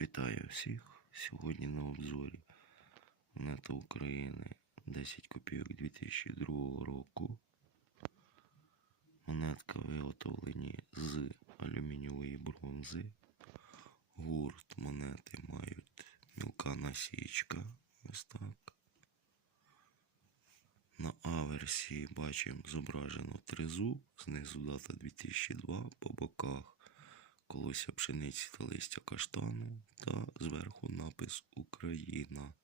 Вітаю всіх! Сьогодні на обзорі монета України 10 копійок 2002 року. Монетка виготовлені з алюмінієвої бронзи. Гурт монети мають мілка насічка. Ось так. На аверсі бачимо зображено тризуб, знизу дата 2002, по боках колося пшениці та листя каштану та зверху напис Україна.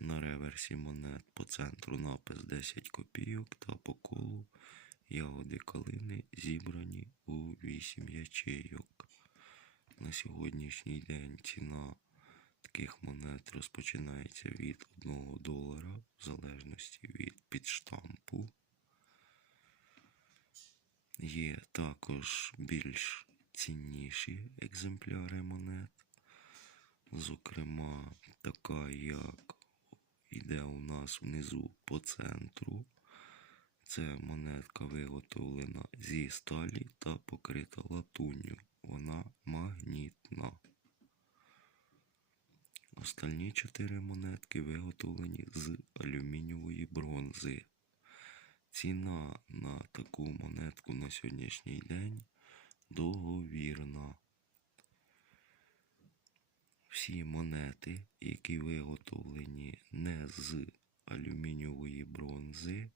На реверсі монет по центру напис 10 копійок та по колу ягоди калини зібрані у 8 ячейок. На сьогоднішній день ціна таких монет розпочинається від 1 долара в залежності від підштампу. Є також більш цінніші екземпляри монет. Зокрема, така, як йде у нас внизу по центру. Це монетка виготовлена зі сталі та покрита латунню. Вона магнітна. Остальні чотири монетки виготовлені з алюмінієвої бронзи. Ціна на таку монетку на сьогоднішній день договірна. Всі монети, які виготовлені не з алюмінієвої бронзи,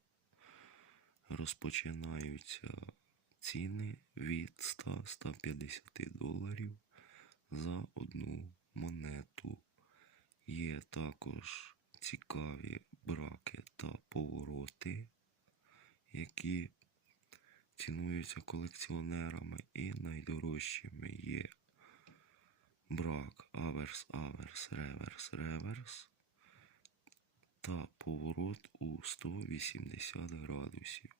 розпочинаються ціни від 100-150 доларів за одну монету. Є також цікаві браки та повороти, які цінуються колекціонерами і найдорожчими є брак аверс, аверс, реверс, реверс та поворот у 180 градусів.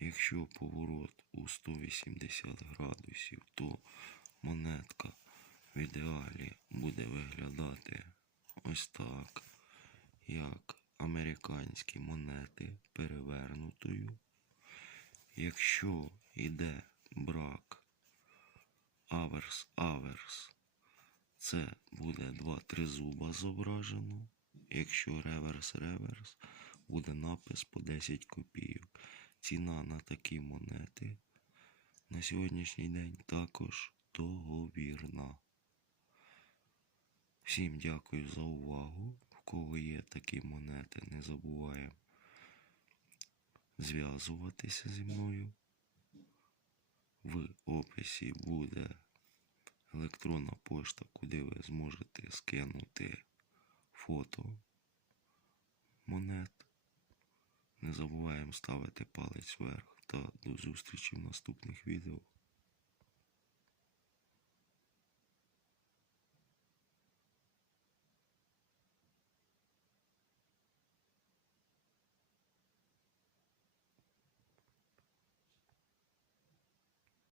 Якщо поворот у 180 градусів, то монетка в ідеалі буде виглядати ось так, як американські монети перевернутою. Якщо йде брак аверс аверс, це буде два-три зуба зображено. Якщо реверс реверс, буде напис по 10 копійок. Ціна на такі монети на сьогоднішній день також договірна. Всім дякую за увагу. В кого є такі монети, не забуваємо зв'язуватися зі мною. В описі буде електронна пошта, куди ви зможете скинути фото монет. Не забуваємо ставити палець вверх та до зустрічі в наступних відео.